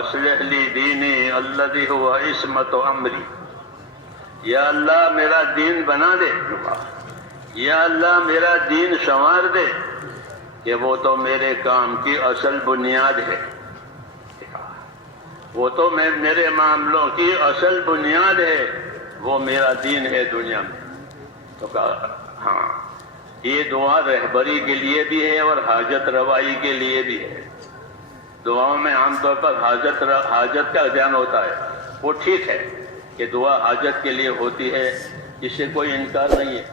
اصلح لی دینی الذی هو عصمت امری، یا اللہ میرا دین بنا دے، یا اللہ میرا دین سنوار دے کہ وہ تو میرے کام کی اصل بنیاد ہے، وہ تو میرے معاملوں کی اصل بنیاد ہے، وہ میرا دین ہے دنیا میں۔ تو کہا ہاں یہ دعا رہبری کے لیے بھی ہے اور حاجت روائی کے لیے بھی ہے۔ دعاؤں میں عام طور پر حاجت کا دھیان ہوتا ہے، وہ ٹھیک ہے کہ دعا حاجت کے لیے ہوتی ہے، اس سے کوئی انکار نہیں ہے،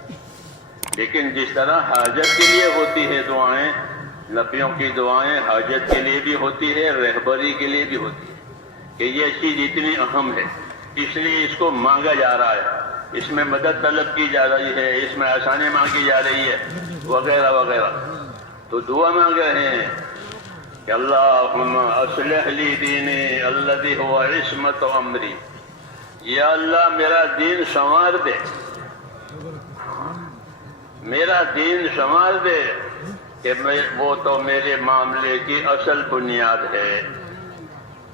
لیکن جس طرح حاجت کے لیے ہوتی ہے دعائیں، نبیوں کی دعائیں حاجت کے لیے بھی ہوتی ہے، رہبری کے لیے بھی ہوتی ہے، کہ یہ چیز اتنی اہم ہے اس لیے اس کو مانگا جا رہا ہے، اس میں مدد طلب کی جا رہی ہے، اس میں آسانی مانگی جا رہی ہے، وغیرہ وغیرہ۔ تو دعا مانگ رہے ہیں کہ اللہم اصلح لی دینی الذی هو عصمت امری، یا اللہ میرا دین سنوار دے، میرا دین سنوار دے کہ وہ تو میرے معاملے کی اصل بنیاد ہے،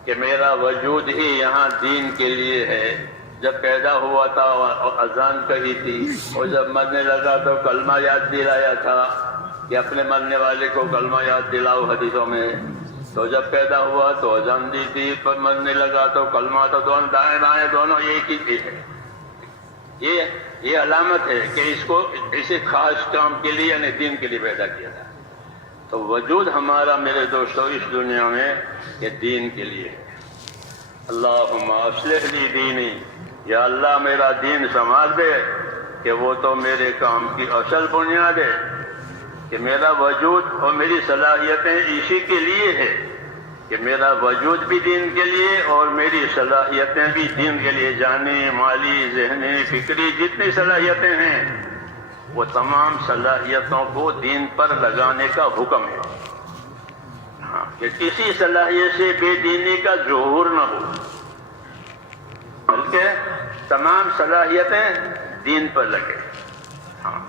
کہ میرا وجود ہی یہاں دین کے لیے ہے۔ جب پیدا ہوا تھا اذان کہی تھی، اور جب مرنے لگا تو کلمہ یاد دلایا تھا کہ اپنے مرنے والے کو کلمہ یاد دلاؤ حدیثوں میں۔ تو جب پیدا ہوا تو اذان دی تھی، پر مرنے لگا تو کلمہ، تو دونوں دائیں بائیں دونوں ایک ہی چیز ہے۔ یہ علامت ہے کہ اس کو اسی خاص کام کے لیے یعنی دین کے لیے پیدا کیا تھا۔ تو وجود ہمارا میرے دوستوں اس دنیا میں یہ دین کے لیے ہے۔ اللہم اصلح لی دینی، یا اللہ میرا دین سنوار دے کہ وہ تو میرے کام کی اصل بنیاد ہے، کہ میرا وجود اور میری صلاحیتیں اسی کے لیے ہے، کہ میرا وجود بھی دین کے لیے اور میری صلاحیتیں بھی دین کے لیے، جانی مالی ذہنی فکری جتنی صلاحیتیں ہیں وہ تمام صلاحیتوں کو دین پر لگانے کا حکم ہے، ہاں کہ کسی صلاحیت سے بے دینی کا ظہور نہ ہو، بلکہ تمام صلاحیتیں دین پر لگے۔ ہاں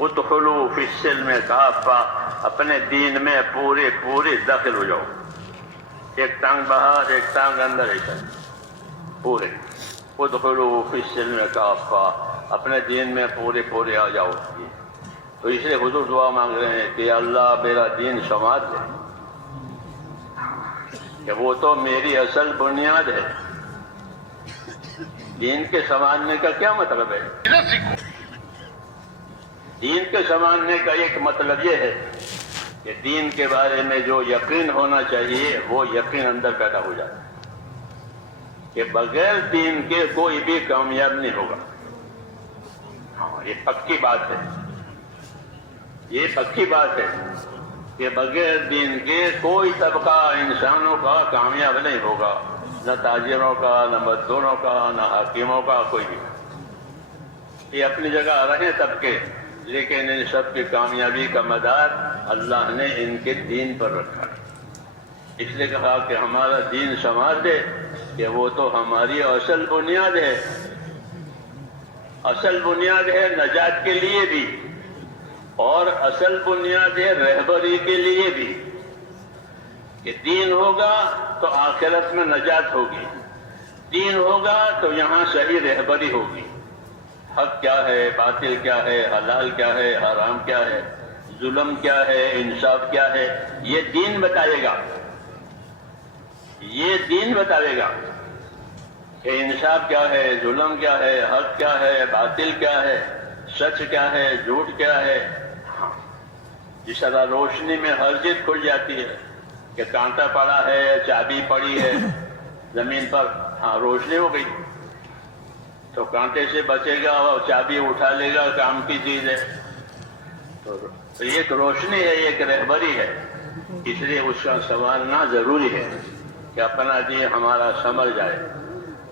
ادخلوا فی السلم کافہ، اپنے دین میں پورے داخل ہو جاؤ، ایک ٹانگ باہر ایک ٹانگ اندر، ایسا پورے ادخلوا فی السلم کافہ، اپنے دین میں پورے آ جاؤ۔ تو اس لیے حضور دعا مانگ رہے ہیں کہ اللہ میرا دین سنوار دے، کہ وہ تو میری اصل بنیاد ہے۔ دین کے سنوارنے کا کیا مطلب ہے؟ دین کے سنوارنے کا ایک مطلب یہ ہے کہ دین کے بارے میں جو یقین ہونا چاہیے وہ یقین اندر پیدا ہو جاتا ہے، کہ بغیر دین کے کوئی بھی کامیاب نہیں ہوگا۔ ہاں یہ پکی بات ہے، یہ پکی بات ہے کہ بغیر دین کے کوئی طبقہ انسانوں کا کامیاب نہیں ہوگا، نہ تاجروں کا، نہ مزدوروں کا، نہ حاکموں کا، کوئی بھی۔ یہ اپنی جگہ رہے طبقے، لیکن ان سب کی کامیابی کا مدار اللہ نے ان کے دین پر رکھا، اس لیے کہا کہ ہمارا دین سنوار دے کہ وہ تو ہماری اصل بنیاد ہے، اصل بنیاد ہے نجات کے لیے بھی، اور اصل بنیاد ہے رہبری کے لیے بھی، کہ دین ہوگا تو آخرت میں نجات ہوگی، دین ہوگا تو یہاں صحیح رہبری ہوگی، حق کیا ہے، باطل کیا ہے، حلال کیا ہے، حرام کیا ہے، ظلم کیا ہے، انصاف کیا ہے، یہ دین بتائے گا، یہ دین بتائے گا کہ انصاف کیا ہے، ظلم کیا ہے، حق کیا ہے، باطل کیا ہے، سچ کیا ہے، جھوٹ کیا ہے۔ ہاں جس طرح روشنی میں ہر چیز کھل جاتی ہے، کہ کانٹا پڑا ہے، چابی پڑی ہے زمین پر، ہاں روشنی ہو گئی، تو کانٹے سے بچے گا اور چابی اٹھا لے گا، کام کی چیز ہے۔ تو ایک روشنی ہے، ایک رہبری ہے، اس لیے اس کا سنوارنا ضروری ہے کہ اپنا دین ہمارا سنور جائے،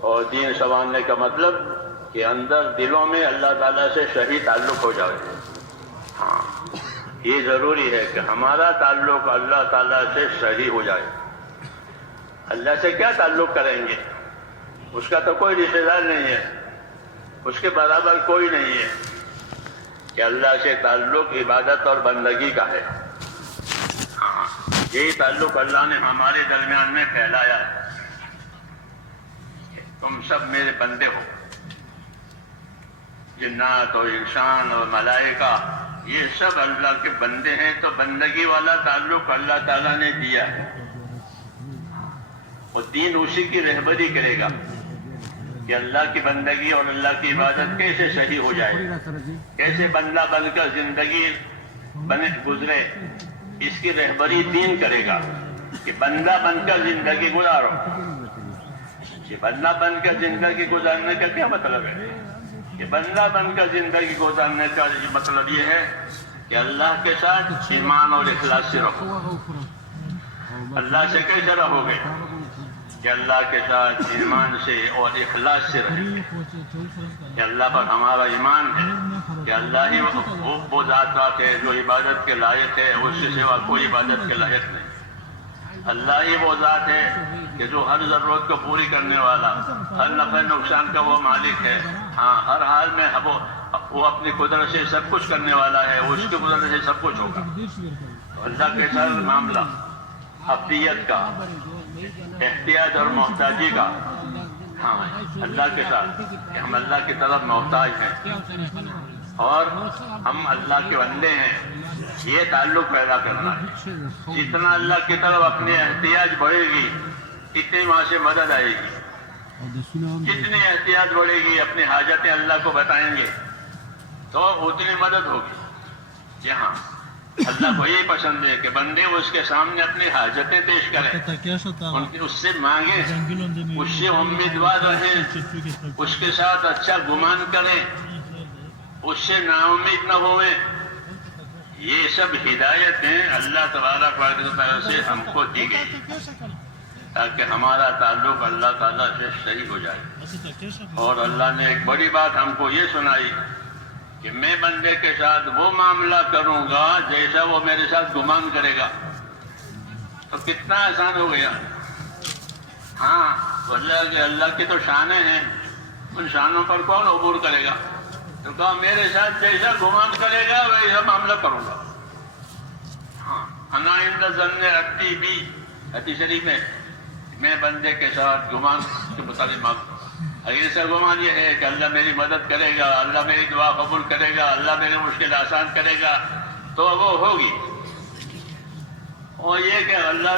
اور دین سنوارنے کا مطلب کہ اندر دلوں میں اللہ تعالیٰ سے صحیح تعلق ہو جائے۔ ہاں یہ ضروری ہے کہ ہمارا تعلق اللہ تعالیٰ سے صحیح ہو جائے۔ اللہ سے کیا تعلق کریں گے؟ اس کا تو کوئی رشتہ دار نہیں ہے، اس کے برابر کوئی نہیں ہے، کہ اللہ سے تعلق عبادت اور بندگی کا ہے۔ ہاں یہی تعلق اللہ نے ہمارے درمیان میں پھیلایا ہے۔ سب میرے بندے ہو. جنات اور انسان اور ملائکہ یہ سب اللہ کے بندے ہیں. تو بندگی والا تعلق اللہ تعالیٰ نے دیا ہے، اور دین اسی کی رہبری کرے گا کہ اللہ کی بندگی اور اللہ کی عبادت کیسے صحیح ہو جائے، کیسے بندہ بن کر زندگی گزرے. اس کی رہبری دین کرے گا کہ بندہ بن کر زندگی گزارو. یہ بندہ بن کر زندگی گزارنے کا کیا مطلب ہے؟ کہ بندہ بن کر زندگی گزارنے کا مطلب یہ ہے کہ اللہ کے ساتھ ایمان اور اخلاص سے رہو. اللہ سے کیسے رہو گے؟ کہ اللہ کے ساتھ ایمان سے اور اخلاص سے رہیں. کہ اللہ پر ہمارا ایمان ہے کہ اللہ ہی وہ ذات ہے جو عبادت کے لائق ہے، اس سے سوا کوئی عبادت کے لائق نہیں. اللہ ہی وہ ذات ہے کہ جو ہر ضرورت کو پوری کرنے والا، ہر نفع نقصان کا وہ مالک ہے. ہاں، ہر حال میں وہ اپنی قدرت سے سب کچھ کرنے والا ہے، اس کی قدرت سے سب کچھ ہوگا. اللہ کے ساتھ معاملہ عبدیت کا، احتیاج اور محتاجی کا، ہاں اللہ کے ساتھ کہ ہم اللہ کی طرف محتاج ہیں اور ہم اللہ کے بندے ہیں، یہ تعلق پیدا کرنا ہے. جتنا اللہ کی طرف اپنی احتیاج بڑھے گی اتنی وہاں سے مدد آئے گی. جتنی احتیاط بڑھے گی، اپنی حاجتیں اللہ کو بتائیں گے تو اتنی مدد ہوگی. یہاں اللہ کو یہ پسند ہے کہ بندے اس کے سامنے اپنی حاجتیں پیش کریں، اس سے مانگیں، اس سے امیدوار رہیں، اس کے ساتھ اچھا گمان کریں، اس سے نا امید نہ ہوئیں. یہ سب ہدایتیں اللہ تبارک و تعالیٰ سے ہم کو دی گئی تاکہ ہمارا تعلق اللہ تعالیٰ سے صحیح ہو جائے. اور اللہ نے ایک بڑی بات ہم کو یہ سنائی کہ میں بندے کے ساتھ وہ معاملہ کروں گا جیسا وہ میرے ساتھ گمان کرے گا. تو کتنا آسان ہو گیا. ہاں، اللہ کی تو شانیں ہیں، ان شانوں پر کون عبور کرے گا؟ تو کہا میرے ساتھ جیسا گمان کرے گا ویسا معاملہ کروں گا. ہاں، انا عند ظن عبدی بی، حدیث شریف میں بندے کے ساتھ گمان کے مطابق مانگوں. ایسا گمان یہ ہے کہ اللہ میری مدد کرے گا، اللہ میری دعا قبول کرے گا، اللہ میری مشکل آسان کرے گا تو وہ ہوگی. اور یہ کہ اللہ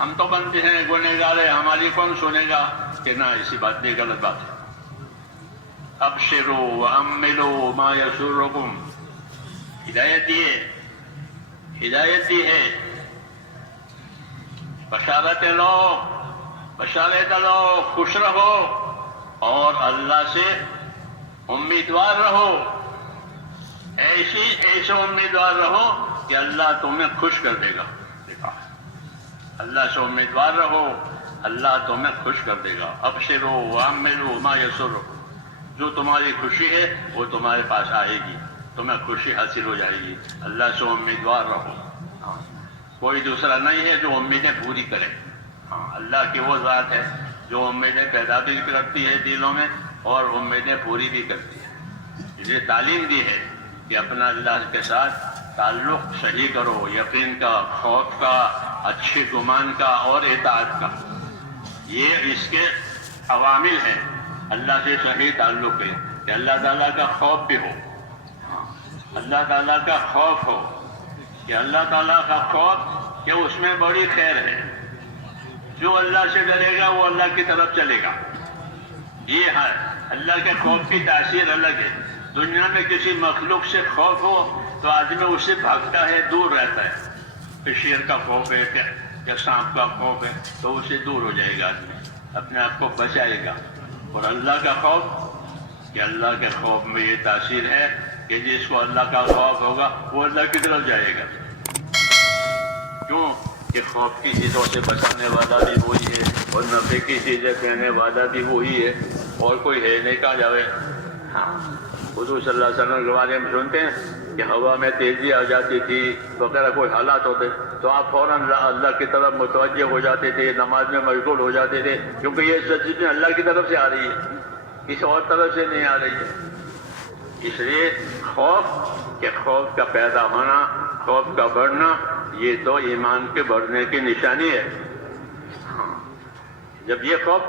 ہم تو بندے ہیں، گنہگار ہیں، ہماری کون سنے گا؟ کہ نہ، اسی بات بھی غلط بات ہے. ابشروا واملوا ما یسرکم، ہدایت دی ہے. بشارت لو، خوش رہو اور اللہ سے امیدوار رہو. ایسے امیدوار رہو کہ اللہ تمہیں خوش کر دے گا. اللہ سے امیدوار رہو، اللہ تمہیں خوش کر دے گا. ابشروا واملوا ما یسرکم، جو تمہاری خوشی ہے وہ تمہارے پاس آئے گی، تمہیں خوشی حاصل ہو جائے گی. اللہ سے امیدوار رہو. کوئی دوسرا نہیں ہے جو امیدیں پوری کرے. ہاں، اللہ کی وہ ذات ہے جو امیدیں پیدا بھی کرتی ہے دلوں میں اور امیدیں پوری بھی کرتی ہے. یہ تعلیم دی ہے کہ اپنا اللہ کے ساتھ تعلق صحیح کرو، یقین کا، خوف کا، اچھے گمان کا اور اطاعت کا. یہ اس کے عوامل ہیں. اللہ سے صحیح تعلق ہے کہ اللہ تعالیٰ کا خوف بھی ہو، اللہ تعالیٰ کا خوف ہو، کہ اللہ تعالیٰ کا خوف کہ اس میں بڑی خیر ہے. جو اللہ سے ڈرے گا وہ اللہ کی طرف چلے گا. یہ ہے اللہ کے خوف کی تاثیر الگ ہے. دنیا میں کسی مخلوق سے خوف ہو تو آدمی اس سے بھاگتا ہے، دور رہتا ہے. کہ شیر کا خوف ہے یا سانپ کا خوف ہے تو اس سے دور ہو جائے گا، آدمی اپنے آپ کو بچائے گا. اور اللہ کا خوف کہ اللہ کے خوف میں یہ تاثیر ہے کہ جس کو اللہ کا خوف ہوگا وہ اللہ کی طرف جائے گا. کیوں کہ خوف کی چیزوں سے بچانے والا بھی وہی ہے اور نفع کی چیزیں دینے والا بھی وہی ہے، اور کوئی ہے نہیں. کہاں جاوے؟ ہاں، حضور صلی اللہ علیہ وسلم کے بارے میں سنتے ہیں کہ ہوا میں تیزی آ جاتی تھی وغیرہ کوئی حالات ہوتے تو آپ فوراً اللہ کی طرف متوجہ ہو جاتے تھے، نماز میں مشغول ہو جاتے تھے، کیونکہ یہ سب چیزیں اللہ کی طرف سے آ رہی ہے، کسی اور طرف سے نہیں آ رہی ہے. اس لیے خوف کا پیدا ہونا، خوف کا بڑھنا، یہ تو ایمان کے بڑھنے کی نشانی ہے. جب یہ خوف